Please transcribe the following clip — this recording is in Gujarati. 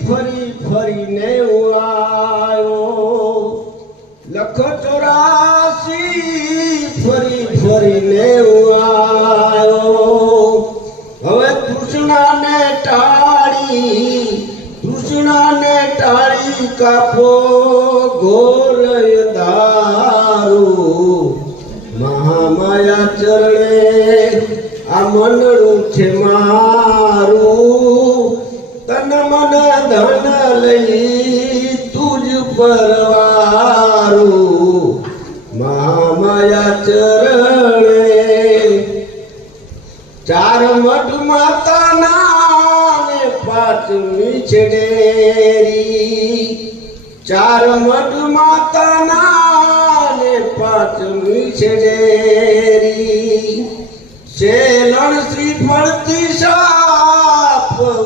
ફરી ફરીને આયો લખ 84 ફરી ફરીને આયો હવે તૃષ્ણાને ટાળી કાપો ઘોર દારૂ મહામાયા ચરણે આ મનડું છે મારું તન મન ધન લઈ તુજ પરવારું મહામાયા ચરણે ચાર મઠ માતાના ને પાંચમી છે ડેરી ચાર મઠ માતાના ને પાંચમી છે ડેરી શેલણ શ્રીફળથી